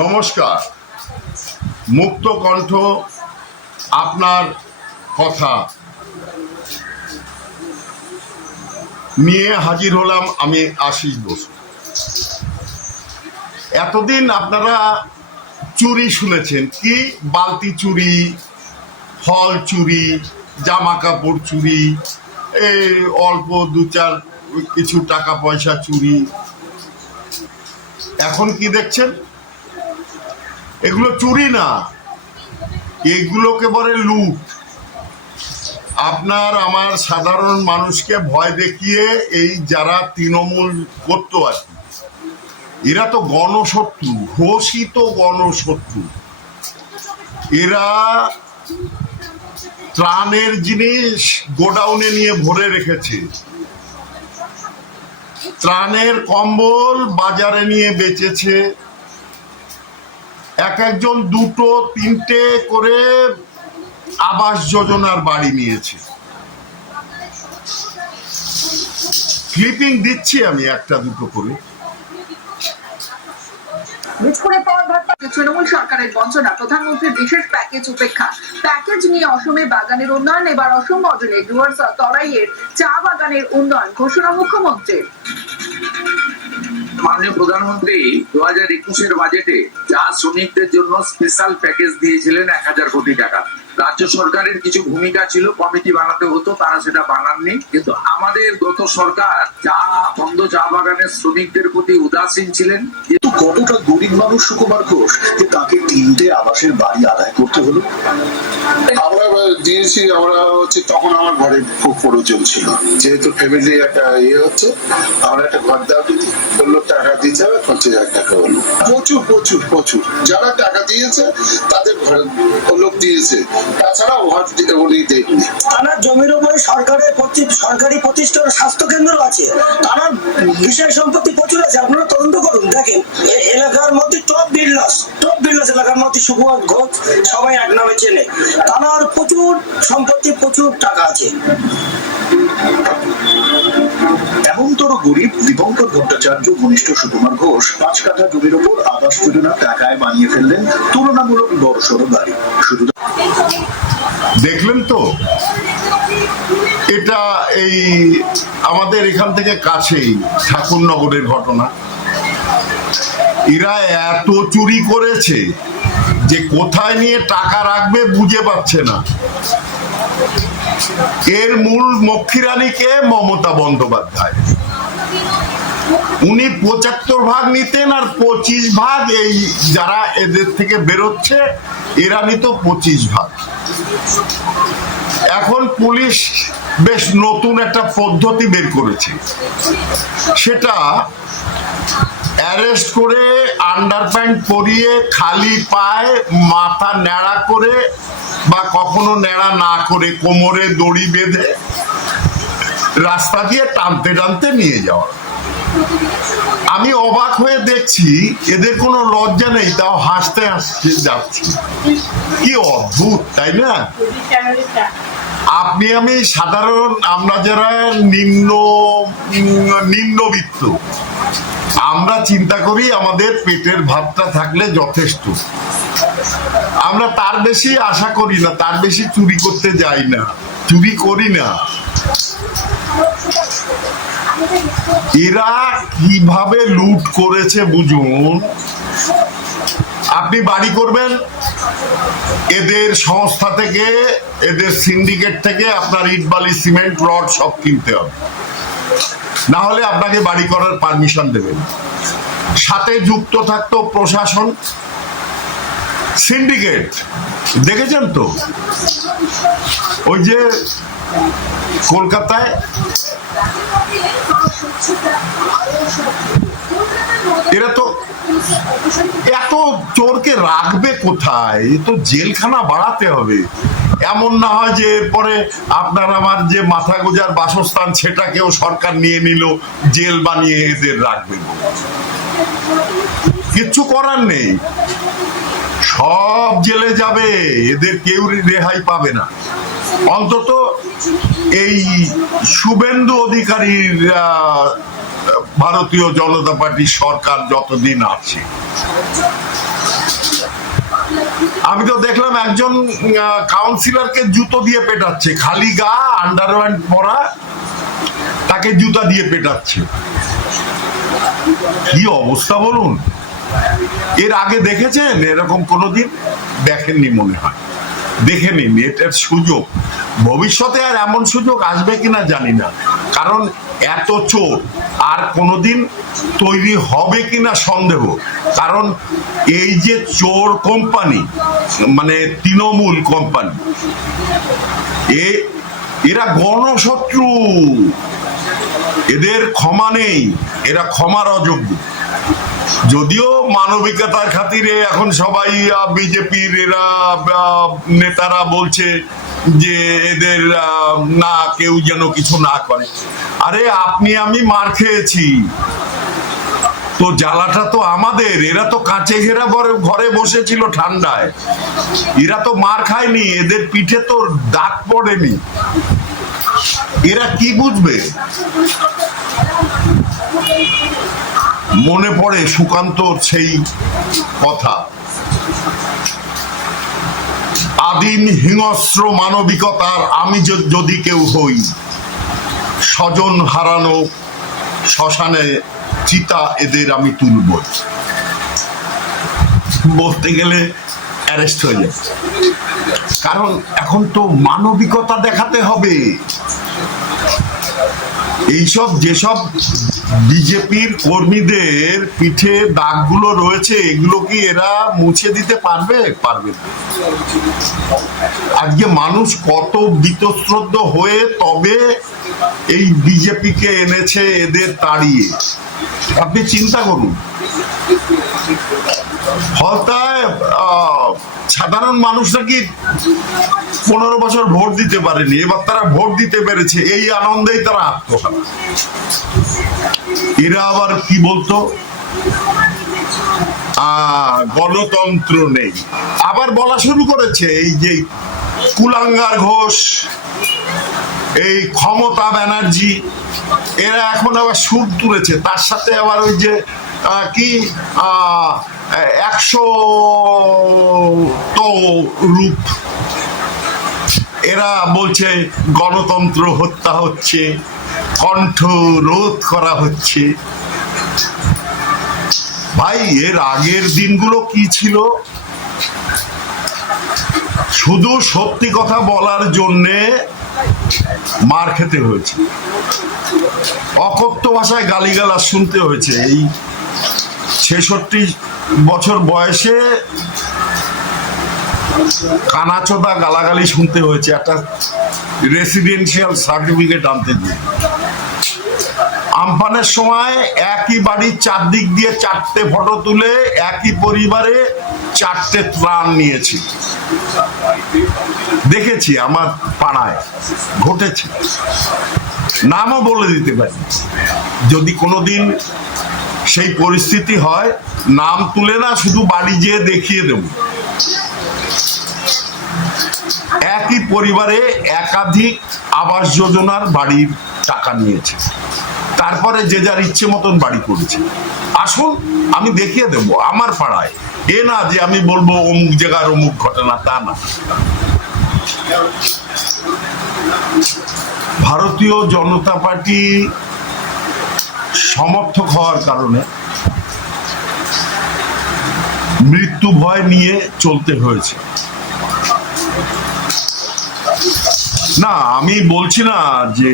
নমস্কার, মুক্ত কণ্ঠ আপনার কথা নিয়ে হাজির হলাম। আমি আশিস বসু। এতদিন আপনারা চুরি শুনেছেন, কি বালতি চুরি, ফল চুরি, জামা কাপড় চুরি, এই অল্প দু চার কিছু টাকা পয়সা চুরি। এখন কি দেখছেন? এগুলো চুরি না, এগুলোকে বলে লুট। আপনার আমার সাধারণ মানুষকে ভয় দেখিয়ে এই যারা তৃণমূল করতো আর কি, এরা তো গণশত্রু, ঘোষিত গণশত্রু। এরা ত্রাণের জিনিস গোডাউনে নিয়ে ভরে রেখেছে, ত্রাণের কম্বল বাজারে নিয়ে বেচেছে, এক একজন দুটো তিনটে করে আবাস যোজনার বাড়ি নিয়েছে। ক্লিপিং দিচ্ছি আমি একটা দুটো করে। তৃণমূল সরকারের বঞ্চনা, প্রধানমন্ত্রীর বিশেষ প্যাকেজ উপেক্ষা। প্যাকেজ নিয়ে অসমে বাগানের উন্নয়ন, এবার অসম মডেলে ডুয়ার্স তরাইয়ের চা বাগানের উন্নয়ন ঘোষণা মুখ্যমন্ত্রীর। মাননীয় প্রধানমন্ত্রী 2021-এর বাজেটে চা শ্রমিকদের জন্য স্পেশাল প্যাকেজ দিয়েছিলেন 1000 কোটি টাকা। রাজ্য সরকারের কিছু ভূমিকা ছিল, কমিটি বানাতে হতো, তারা সেটা বানাননি। কিন্তু আমাদের গত সরকার চা বাগানের শ্রমিকদের প্রতি উদাসীন ছিলেন। কিন্তু কতটা গরিব মানুষ সুকুমার ঘোষ যে তাকে 3টে আবাসের বাড়ি আদায় করতে হলো। আমরা দিয়েছি, আমরা হচ্ছে তখন আমার ঘরে খুব প্রয়োজন ছিল, যেহেতু ফ্যামিলি একটা হচ্ছে, আমরা একটা ঘর দেওয়া দিদি বললো টাকা দিতে হবে, 50,000 টাকা হলো। প্রচুর প্রচুর প্রচুর যারা টাকা দিয়েছে তাদের ঘরে লোক দিয়েছে, তাছাড়া উনি দেয়নি। তার জমির উপরে সরকারি প্রতিষ্ঠান স্বাস্থ্য কেন্দ্র আছে, তার বিষয় সম্পত্তি প্রচুর আছে। আপনারা তদন্ত করুন, দেখেন এলাকার মধ্যে টপ বিল্ডার্স এলাকার মধ্যে সুকুমার ঘোষ সবাই এক নামে চেনে। তার প্রচুর সম্পত্তি, প্রচুর টাকা আছে। এমনতর গরিব দীপঙ্কর ভট্টাচার্য ঘনিষ্ঠ সুকুমার ঘোষ 5 কাঠা জমির ওপর আবাস যোজনা টাকায় বানিয়ে ফেললেন তুলনামূলক বড়সড় বাড়ি। শুধু দেখলেন তো, এটা এই আমাদের এখান থেকে কাছেই ঠাকুরনগরের ঘটনা। এরা এত চুরি করেছে যে কোথায় নিয়ে টাকা রাখবে বুঝে পাচ্ছে না। এর মূল মক্ষীরানীকে মমতা বন্দ্যোপাধ্যায়। উনি 75 ভাগ নিতেন, আর 25 ভাগ এই যারা এদের থেকে বেরোচ্ছে এরা নিত 25 ভাগ। এখন পুলিশ বেশ নতুন একটা পদ্ধতি বের করেছে, সেটা অ্যারেস্ট করে আন্ডার প্যান্ট পরিয়ে খালি পায়ে মাথা ন্যাড়া করে বা কখনো ন্যাড়া না করে কোমরে দড়ি বেঁধে রাস্তা দিয়ে টানতে টানতে নিয়ে যাওয়া। আমি অবাক হয়ে দেখছি, এদের কোনো লজ্জা নেই, তাও হাসতে হাসতে যাচ্ছে। কি অদ্ভুত, তাই না? আপনি আমি সাধারণ, আমরা যারা নিম্নবিত্ত, আমরা চিন্তা করি আমাদের পেটের ভাতটা থাকলে যথেষ্ট। আমরা তার বেশি আশা করি না, তার বেশি চুরি করতে যাই না, চুরি করি না। এরা কিভাবে লুট করেছে বুঝুন। আপনি বাড়ি করবেন, এদের সংস্থা থেকে, এদের সিন্ডিকেট থেকে আপনার ইট বালি সিমেন্ট রড সব কিনতে হবে, না হলে আপনাকে বাড়ি করার পারমিশন দেবেন। সাথে যুক্ত থাকতো প্রশাসন, সিন্ডিকেট। দেখেছেন তো ওই যে কলকাতায় এরা তো এত চোরকে রাখবে কোথায়? তো জেলখানা বাড়াতে হবে। এমন না হয় যে এরপরে আপনার আমার যে মাথা গোজার বাসস্থান সেটাকেও সরকার নিয়ে নিল, জেল বানিয়ে এদের রাখবে। কিচ্ছু করার নেই, সব জেলে যাবে, এদের কেউ রেহাই পাবে না। অন্তত এই শুভেন্দু অধিকারীর ভারতীয় জনতা পার্টির সরকার যতদিন আছে। আমি তো দেখলাম একজন কাউন্সিলরকে জুতো দিয়ে পেটাচ্ছে, খালি গা, আন্ডারপ্যান্ট পরা, তাকে জুতা দিয়ে পেটাচ্ছে। কি অবস্থা বলুন? এর আগে দেখেছেন এরকম কোনোদিন? দেখেননি মনে হয়, দেখে নিন। এটার সুযোগ ভবিষ্যতে আর এমন সুযোগ আসবে কিনা জানি না, কারণ এত চোর আর কোনোদিন তৈরি হবে কিনা সন্দেহ। কারণ এই যে চোর কোম্পানি, মানে তৃণমূল কোম্পানি, এরা গণশত্রু, এদের ক্ষমা নেই, এরা ক্ষমার অযোগ্য। যদিও মানবিকতার খাতিরে এখন সবাই বিজেপির এরা নেতারা বলছে যে এদের না, কেউ যেন কিছু না করে। আরে আপনি আমি মার খেয়েছি তো, জ্বালাটা তো আমাদের। এরা তো কাঁচে ঘেরা ঘরে বসেছিল ঠান্ডায়, এরা তো মার খায়নি, এদের পিঠে তো দাগ পড়েনি। এরা কি বুঝবে? মনে পড়ে সুকান্তর সেই কথা, আদিম হিংস্র মানবিকতার আমি যদি কেউ হই, স্বজন হারানো শ্মশানে চিতা এদের আমি তুলব। বলতে গেলে অ্যারেস্ট হয়ে যায়, কারণ এখন তো মানবিকতা দেখাতে হবে। এইসব যেসব বিজেপির কর্মীদের পিঠে দাগগুলো রয়েছে, এগুলো কি এরা মুছে দিতে পারবে? পারবে না। আজকে মানুষ কত বীতশ্রদ্ধ হয়ে তবে এই বিজেপিকে এনেছে এদের তাড়িয়ে। আপনি চিন্তা করুন, হলতায় সাধারণ মানুষরা কি 15 বছর ভোট দিতে পারেনি, এবার তারা ভোট দিতে পেরেছে, এই আনন্দেই তারা আত্মহারা। এরা আবার কি বলতো, গণতন্ত্র নেই, আবার বলা শুরু করেছে এই যে কুলাঙ্গার ঘোষ, এই ক্ষমতা ব্যানার্জি, এরা এখন আবার সুর তুলেছে। তার সাথে আবার ওই যে কি 100 তো রূপ, এরা বলছে গণতন্ত্র হত্যা হচ্ছে, কণ্ঠ রোধ করা হচ্ছে। ভাই, এর আগের দিনগুলো কি ছিল? শুধু সত্যি কথা বলার জন্যে মার খেতে হয়েছে, অকথ্য ভাষায় গালিগালাজ শুনতে হয়েছে। এই 66 বছর বয়সে কানাচোদা গালাগালি শুনতে হয়েছে একটা রেসিডেন্সিয়াল সার্টিফিকেট আনতে দিয়ে। আমফানের সময় একই বাড়ির চারদিক দিয়ে 4টে ফটো তুলে একই পরিবারে 4টে ত্রাণ নিয়েছি, দেখেছি, আমার পাড়ায় ঘটেছে। নামও বলে দিতে পারি, যদি কোনোদিন সেই পরিস্থিতি হয়, নাম তুলে না, শুধু বাড়ি যেয়ে দেখিয়ে দেব। একই পরিবারে একাধিক আবাস যোজনার বাড়ির টাকা নিয়েছে, তারপরে যে যার ইচ্ছে মতন বাড়ি করেছে। আসুন, আমি দেখিয়ে দেব আমার পাড়ায়। এ না যে আমি বলবো অমুক জায়গার অমুক ঘটনা, তা না। ভারতীয় জনতা পার্টি সমর্থক হওয়ার কারণে মৃত্যু ভয় নিয়ে চলতে হয়েছে। না, আমি বলছি না যে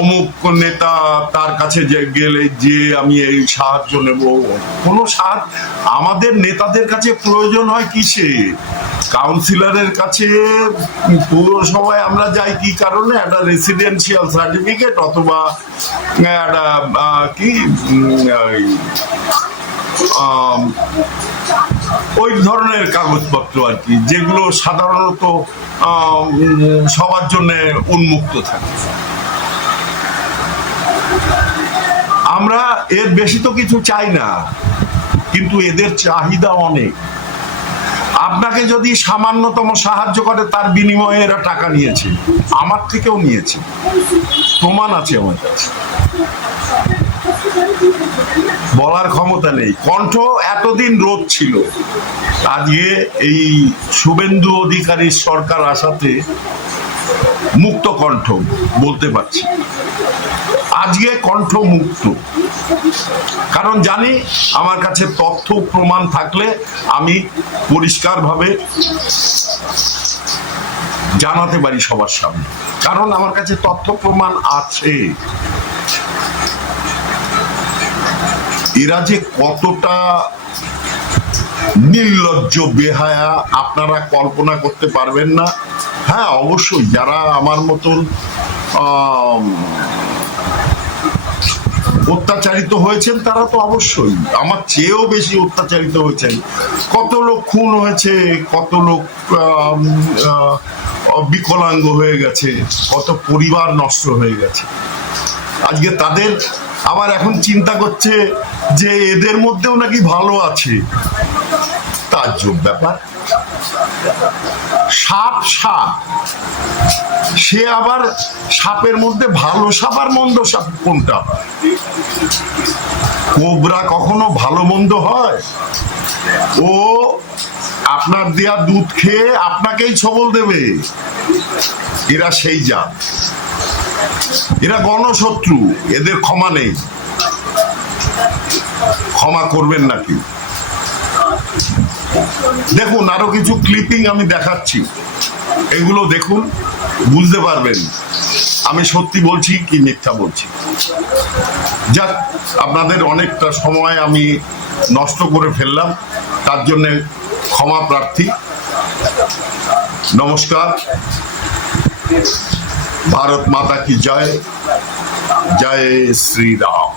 অমুক নেতা তার কাছে গেলে যে আমি এই সাহায্য নেব, কোনো সাহায্য আমাদের নেতাদের কাছে প্রয়োজন হয় কিসে? কাউন্সিলরের কাছে পৌরসভায় আমরা যাই কি কারণে? একটা রেসিডেন্সিয়াল সার্টিফিকেট অথবা একটা কি ওই ধরনের কাগজপত্র আর কি, যেগুলো সাধারণত সবার জন্য উন্মুক্ত থাকে। আমরা এর বেশি তো কিছু চাই না, কিন্তু এদের চাহিদা অনেক। আপনাকে যদি সামান্যতম সাহায্য করে, তার বিনিময়ে এরা টাকা নিয়েছে, আমার থেকেও নিয়েছে, প্রমাণ আছে আমার কাছে। বলার ক্ষমতা নেই। কণ্ঠ এতদিন রোধ ছিল, আজকে এই শুভেন্দু অধিকারীর সরকার আসাতে মুক্ত কণ্ঠ বলতে পারছি। আজকে কণ্ঠ মুক্ত, কারণ জানি আমার কাছে তথ্য প্রমাণ থাকলে আমি পরিষ্কারভাবে জানাতে পারি সবার সামনে, কারণ আমার কাছে তথ্য প্রমাণ আছে। এরা যে কতটা নির্লজ্জ বেহায়া আপনারা কল্পনা করতে পারবেন না। হ্যাঁ, অবশ্যই যারা আমার মতন অত্যাচারিত হয়েছেন তারা তো অবশ্যই আমার চেয়েও বেশি অত্যাচারিত হয়েছেন। কত লোক খুন হয়েছে, কত লোক বিকলাঙ্গ হয়ে গেছে, কত পরিবার নষ্ট হয়ে গেছে। আজকে তাদের আবার এখন চিন্তা করছে যে এদের মধ্যেও নাকি ভালো আছে। তাজ্জব ব্যাপার। সাপ সাপ, সে আবার সাপের মধ্যে ভালো সাপ আর মন্দ সাপ কোনটা হয়? কোবরা কখনো ভালো মন্দ হয়? ও আপনার দেয়া দুধ খেয়ে আপনাকেই ছবল দেবে। এরা সেই জাত, এরা গণশত্রু, এদের ক্ষমা নেই, ক্ষমা করবেন নাকি? দেখুন, আরো কিছু ক্লিপিং আমি দেখাচ্ছি, এগুলো দেখুন, বুঝতে পারবেন আমি সত্যি বলছি কি মিথ্যা বলছি। যাক, আপনাদের অনেকটা সময় আমি নষ্ট করে ফেললাম, তার জন্য ক্ষমা প্রার্থী। নমস্কার। ভারত মাতা কি জয়, জয় শ্রী রাম।